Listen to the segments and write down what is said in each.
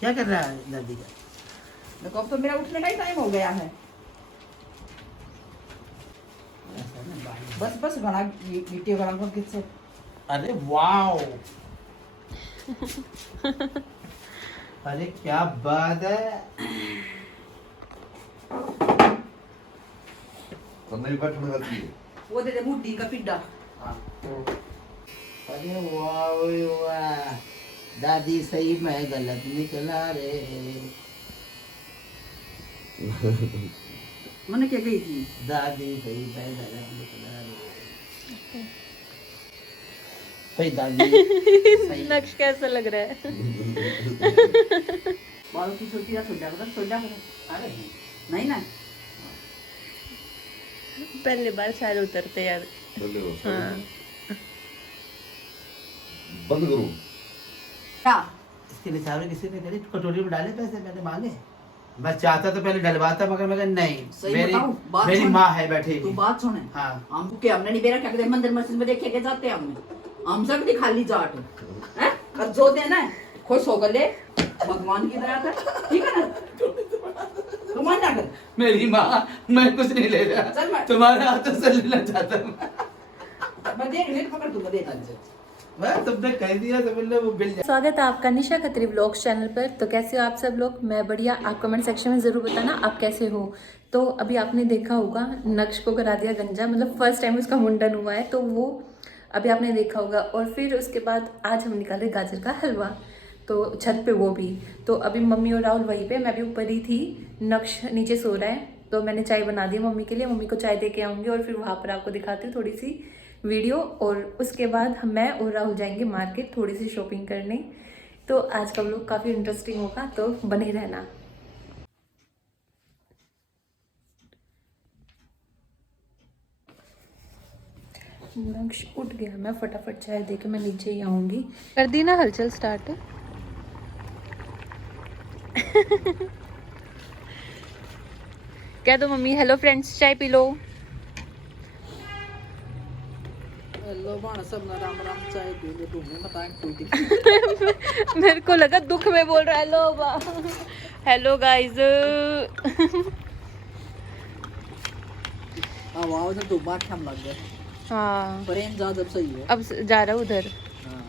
क्या कर रहा है दादी का? देखो अब तो मेरा उठने का ही टाइम हो गया है। बस बस बना वीडियो बना कर किससे। अरे वाओ, अरे क्या बात है। नहीं बैठने वाली है। वो दे दे मुट्ठी का पिड्डा। हाँ, अरे वाह ओए वाह, दादी सही मैं गलत निकला रे। मैंने क्या कही थी? दादी सही मैं गलत निकला रे। भाई दादी नक्श कैसा लग रहा है? बालों की छोटी या छोटा मतलब छोटा मतलब। अरे नहीं ना। पहले बार सारे उतरते यार। चले वो हाँ। बंद करो। क्या? इसके लिए चावल किसी ने करे कटोरी में डाले पैसे मैंने मांगे। मैं चाहता तो पहले डलवाता मगर मैं नहीं, सही मेरी बताऊं, बात मेरी सुन। माँ है बैठी तू हुई। बात सुने। हाँ हमको क्या हमने नहीं बेरा क्या कहते मंदिर मस्जिद में देखे के जाते हैं हम सब नहीं खाली जाट हैं और जो देना है खुश हो गए भगवान की दया था। ठीक है ना? तू मान ना कर। मेरी माँ, मैं कुछ नहीं ले रहा, चल मैं तुम्हारा हाथों से लेना चाहता हूँ। मैं देख ले पकड़ तू मैं देता हूं। मैं तुमने कह दिया तो बोले वो बिल। स्वागत है आपका निशा खत्री व्लॉग्स चैनल पर। तो कैसे हो आप सब लोग? मैं बढ़िया। आप कमेंट सेक्शन में ज़रूर बताना आप कैसे हो। तो अभी आपने देखा होगा नक्श को करा दिया गंजा, मतलब फर्स्ट टाइम उसका मुंडन हुआ है तो वो अभी आपने देखा होगा। और फिर उसके बाद आज हम निकाले गाजर का हलवा, तो छत पे वो भी। तो अभी मम्मी और राहुल वहीं पे, मैं भी ऊपर ही थी। नक्श नीचे सो रहा है तो मैंने चाय बना दी मम्मी के लिए। मम्मी को चाय दे के आऊँगी और फिर वहाँ पर आपको दिखाती हूँ थोड़ी सी वीडियो। और उसके बाद मैं और राहुल जाएंगे मार्केट थोड़ी सी शॉपिंग करने। तो आज का व्लॉग काफ़ी इंटरेस्टिंग होगा, तो बने रहना। नक्श उठ गया, मैं फटाफट चाय दे के मैं नीचे ही आऊँगी। कर दी ना हलचल स्टार्ट? कह दो मम्मी हेलो फ्रेंड्स चाय पी लो। हेलो बाण सब ना राम राम चाय पी ले तुम्हें बताएं कोई। मेरे को लगा दुख में बोल रहा है हेलो बा। Hello guys. अब आओ ना तू बात हम लग गए। हाँ प्रेम जा जब सही है। अब जा रहा हूँ उधर। हाँ।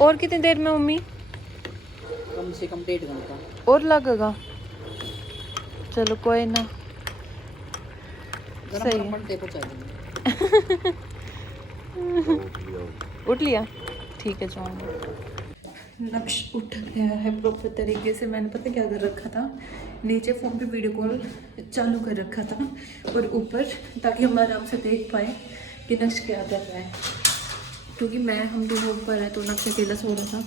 और कितनी देर में मम्मी? कम से कम 1.5 घंटा और लगेगा? चलो कोई ना, गरम सही गरम है। बनते पहुंचा देंगे। उठ लिया? ठीक है जाऊँगा। नक्श उठ गया है प्रॉपर तरीके से। मैंने पता क्या कर रखा था, नीचे फ़ोन पे वीडियो कॉल चालू कर रखा था और ऊपर, ताकि हम आराम से देख पाए कि नक्श क्या कर रहा है। क्योंकि हम दोनों ऊपर है तो नक्श अकेला सो रहा था,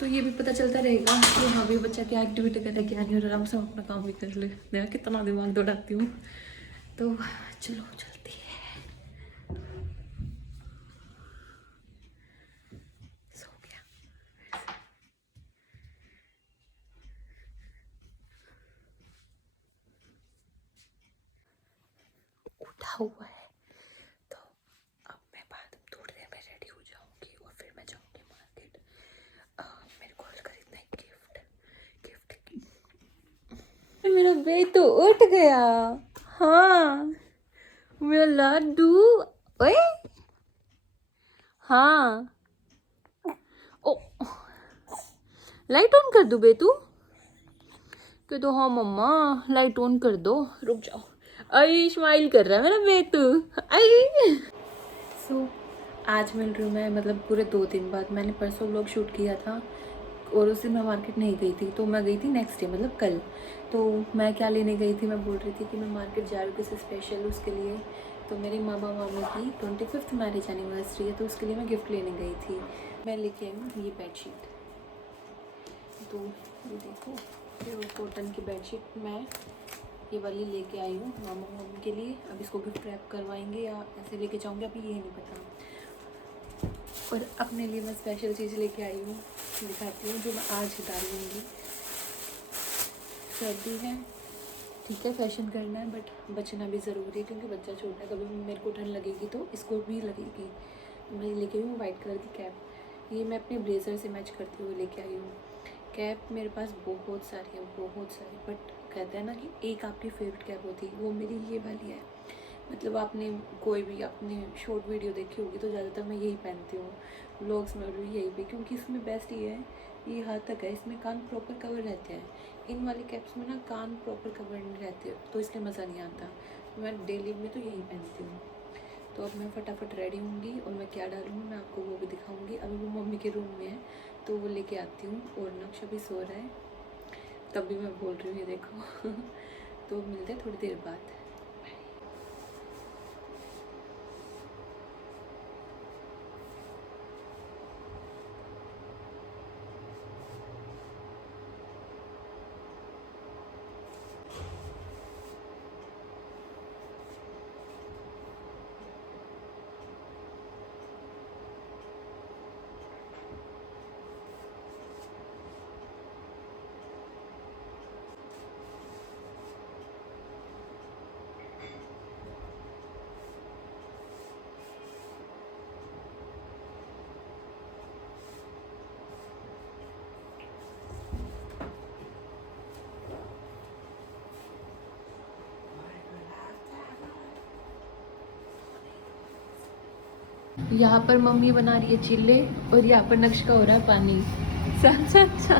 तो ये भी पता चलता रहेगा कि हाँ भी बच्चा क्या एक्टिविटी कर रहा है क्या नहीं, और आराम से हम अपना काम भी कर ले। मैं कितना दिमाग दौड़ाती हूँ। तो चलो चलती है। सो गया। उठा हुआ है तो अब मैं बाद थोड़ी देर में रेडी हो जाऊंगी और फिर मैं जाऊंगी मार्केट। मेरे को खरीदना है गिफ्ट। मेरा बेटू उठ गया। हाँ मेरा लाडू। ओए हाँ। ओ लाइट ऑन कर दो बेटू? कि तो हाँ मम्मा लाइट ऑन कर दो। रुक जाओ। आई स्माइल कर रहा है मेरा बेटू। आई सो आज मिल रही हूँ मैं, मतलब पूरे 2 दिन बाद। मैंने परसों व्लॉग शूट किया था और उस दिन मैं मार्केट नहीं गई थी, तो मैं गई थी नेक्स्ट डे मतलब कल। तो मैं क्या लेने गई थी, मैं बोल रही थी कि मैं मार्केट जा रही हूँ किसी स्पेशल उसके लिए। तो मेरे मामा मामी की 25th मैरिज एनिवर्सरी है, तो उसके लिए मैं गिफ्ट लेने गई थी। मैं लेके आई हूँ ये बेडशीट। तो ये देखो, ये कॉटन की बेडशीट मैं ये वाली लेके आई हूँ मामा मामी के लिए। अब इसको गिफ्ट रैप करवाएंगे या ऐसे लेके जाऊँगी अभी ये नहीं पता। और अपने लिए मैं स्पेशल चीज़ लेके आई हूँ, दिखाती हूँ, जो मैं आज ही डालूँगी। सर्दी है ठीक है, फैशन करना है बट बचना भी ज़रूरी है क्योंकि बच्चा छोटा है, कभी मेरे को ठंड लगेगी तो इसको भी लगेगी। मैं लेके आई हूँ वाइट कलर की कैप। ये मैं अपने ब्लेज़र से मैच करते हुए लेके आई हूँ। कैप मेरे पास बहुत सारी है, बहुत सारी, बट कहते हैं ना कि एक आपकी फेवरेट कैप होती है, वो मेरी ये वाली है। मतलब आपने कोई भी अपनी शॉर्ट वीडियो देखी होगी तो ज़्यादातर मैं यही पहनती हूँ, व्लॉग्स में भी यही पे, क्योंकि इसमें बेस्ट ये है, ये हाथ तक है, इसमें कान प्रॉपर कवर रहते हैं। इन वाली कैप्स में ना कान प्रॉपर कवर नहीं रहते, तो इसलिए मज़ा नहीं आता। मैं डेली में तो यही पहनती हूँ। तो अब मैं फटाफट रेडी होंगी और मैं क्या डालूँगी मैं आपको वो भी दिखाऊंगी। अभी वो मम्मी के रूम में है तो वो लेके आती हूँ, और नक्श भी सो रहा है, तब भी मैं बोल रही हूँ ये देखो। तो मिलते हैं थोड़ी देर बाद। यहाँ पर मम्मी बना रही है चिल्ले और यहाँ पर नक्श का हो रहा है पानी। अच्छा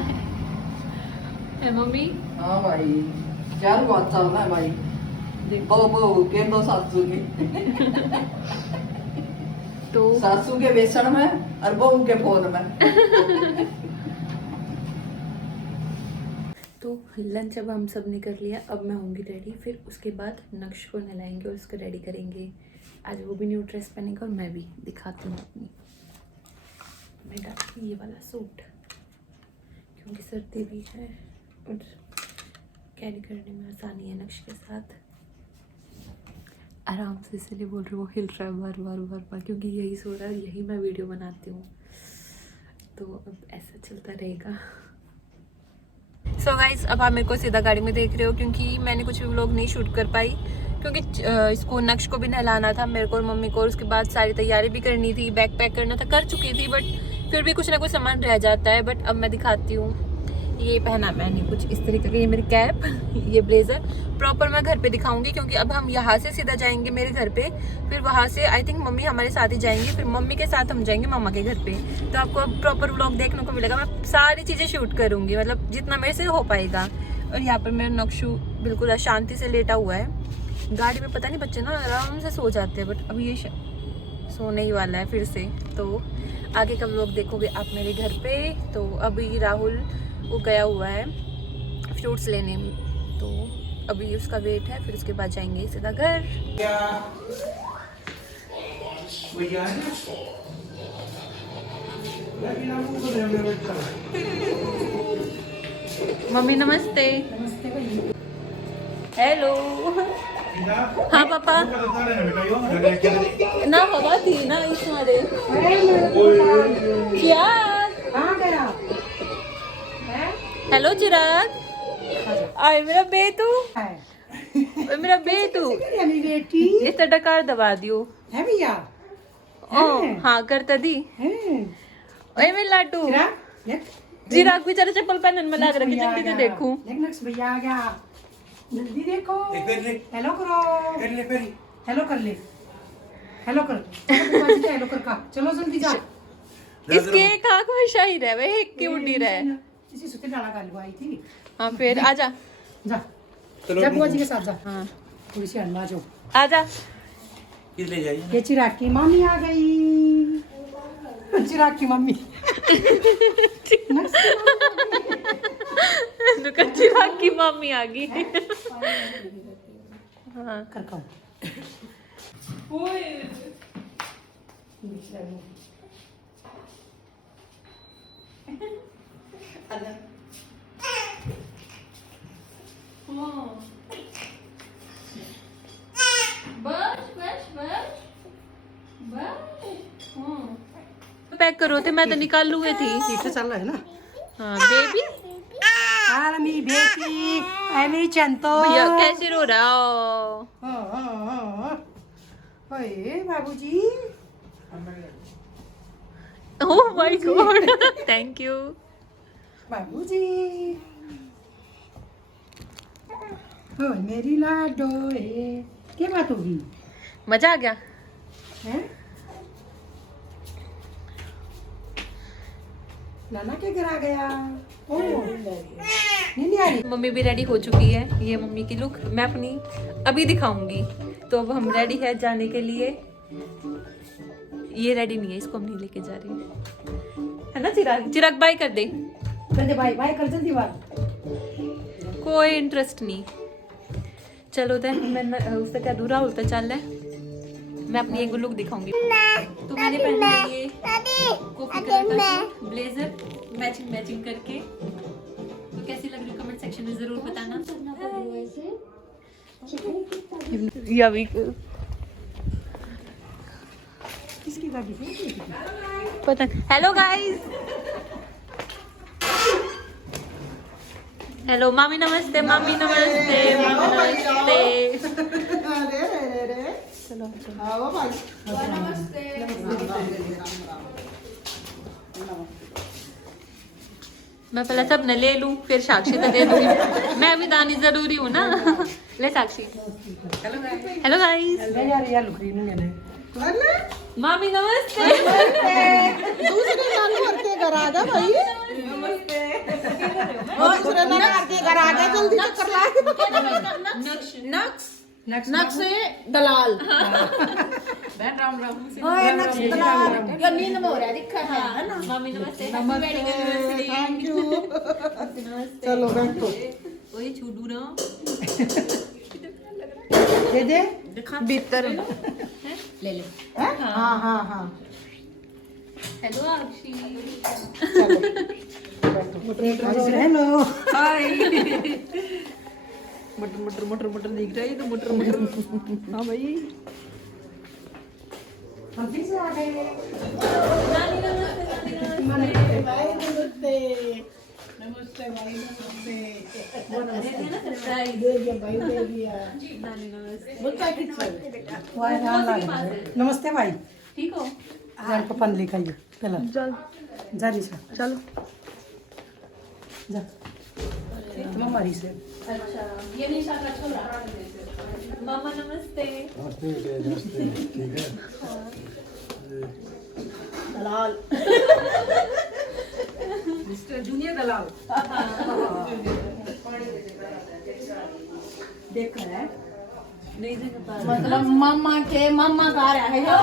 है मम्मी। हाँ भाई, क्या बात चल रहा है भाई, बहू के दो सासू के। तो सासू के बेसन में और बहू के फोन में। तो लंच अब हम सब ने कर लिया, अब मैं होंगी रेडी, फिर उसके बाद नक्श को नहलाएंगे और उसको रेडी करेंगे। आज वो भी न्यू ड्रेस पहनेगा और मैं भी दिखाती हूँ अपनी। मैं डालती ये वाला सूट क्योंकि सर्दी भी है और कैरी करने में आसानी है नक्श के साथ। आराम से, इसलिए बोल रही हूँ, वो हिल रहा है बार बार क्योंकि यही सो रहा है, यही मैं वीडियो बनाती हूँ, तो अब ऐसा चलता रहेगा। सो गाइस, अब आप मेरे को सीधा गाड़ी में देख रहे हो क्योंकि मैंने कुछ भी व्लॉग नहीं शूट कर पाई, क्योंकि इसको नक्श को भी नहलाना था मेरे को और मम्मी को, और उसके बाद सारी तैयारी भी करनी थी, बैग पैक करना था, कर चुकी थी, बट फिर भी कुछ ना कुछ सामान रह जाता है। बट अब मैं दिखाती हूँ, ये पहना मैंने कुछ इस तरीके का, ये मेरी कैप, ये ब्लेजर प्रॉपर मैं घर पे दिखाऊंगी क्योंकि अब हम यहाँ से सीधा जाएंगे मेरे घर पे, फिर वहाँ से आई थिंक मम्मी हमारे साथ ही जाएंगी, फिर मम्मी के साथ हम जाएंगे मामा के घर पे। तो आपको अब प्रॉपर व्लॉग देखने को मिलेगा, मैं सारी चीज़ें शूट करूँगी, मतलब जितना मेरे से हो पाएगा। और यहाँ पर मेरा नक्शू बिल्कुल शांति से लेटा हुआ है। गाड़ी में पता नहीं बच्चे ना आराम से सो जाते हैं, बट अब ये सोने ही वाला है फिर से। तो आगे का व्लॉग देखोगे आप मेरे घर पे। तो अभी राहुल वो गया हुआ है फ्रूट्स लेने, तो अभी उसका वेट है, फिर उसके बाद जाएंगे सीधा घर। मम्मी नमस्ते। हेलो। हाँ पापा ना हवा थी ना इस मारे क्या। हेलो चिराग, आए मेरा बेटू, मेरा बेटू, बेटी इस डकार दबा दियो है भैया। ओ हाँ करता दी। ओए मेरे लाडू, चिराग बेचारा चप्पल पहनने में लग रहा है, जल्दी से देखूं। भैया आ गया, जल्दी देखो। हेलो करो, हेलो कर ले, हेलो कर, हेलो कर का, चलो जल्दी जा। इसके एक आंख में शाही रहे वे, एक की उड़ी रहे। इसी सुते डाला गालू आई थी। हाँ फिर आजा, जा जा बुआ जी के साथ जा। हाँ थोड़ी सी हलवा जो आजा। ये चिराग की मम्मी आ गई, चिराग की मम्मी। चिराग की मम्मी आ गई। हाँ कर कौन पैक करो थे, मैं तो निकाल लूँगी थी। ठीक चल रहा है ना। हाँ बेबी, मेरी बेटी मेरी चंतो। भैया कैसे रो रहा हो? ओए बाबूजी, oh my God thank you. बाबूजी ओ मेरी लाडोए, क्या बात होगी मजा आ गया। हैं? नाना के घर आ गया। ओ नींद आ रही। मम्मी भी रेडी हो चुकी है, ये मम्मी की लुक मैं अपनी अभी दिखाऊंगी। तो अब हम रेडी है जाने के लिए। ये रेडी नहीं है, इसको हम नहीं लेके जा रहे है ना चिराग। चिराग बाय कर दे। कर दे भाई, बाय कर जल्दी बात। कोई इंटरेस्ट नहीं। चलो तो मैं उससे क्या अधूरा होता चल है। मैं अपनी एक लुक दिखाऊंगी। तो मैंने पहना है ये कॉफी कलर का ब्लेजर मैचिंग करके। तो कैसी लग रही है कमेंट सेक्शन में जरूर बताना। या भी किसकी गाड़ी है? पता। हेलो गाइस, हेलो मामी नमस्ते, मामी नमस्ते, मामी नमस्ते। चलो आओ भाई। मैं पहले सब न ले लूं, फिर साक्षी को दे दूंगी। मैं भी दानी जरूरी हूँ ना। ले साक्षी। हेलो गाइस, मैं यार यार लुक रही हूं मैंने। मामी नमस्ते। दूसरे नानू के घर आ जा भाई। नमस्ते। और दूसरे नानू के घर आ जा, जल्दी चक्कर ला। नक्श दलाल बैठ राम राम ओए नक्श दलाल यो नींद में हो रहा दिखा है ना। मामी नमस्ते। Thank you. चलो बैठो। ओए छूडू ना दे दे भीतर ले ले। हाँ हाँ हाँ। हेलो आक्षी। हेलो हाय मटर दिख रहा है। तो मटर हाँ भाई हम फिर से आ गए। नानी नमस्ते, नानी नमस्ते। नमस्ते भाई। नमस्ते। दे दिया ना सरप्राइज। दे दिया भाई, दे दिया। नानी नमस्ते। बच्चा कितना वाह राम लागे। नमस्ते भाई। ठीक हो? जान को पन लिखाइए पहला। चल जा निशा चलो। जा हमारी से। अच्छा ये निशा का छोरा। मामा नमस्ते। ठीक है। दलाल मिस्टर जूनियर दलाल देख रहा है नहीं जगह पर मतलब मामा के मामा का आ रहा है जो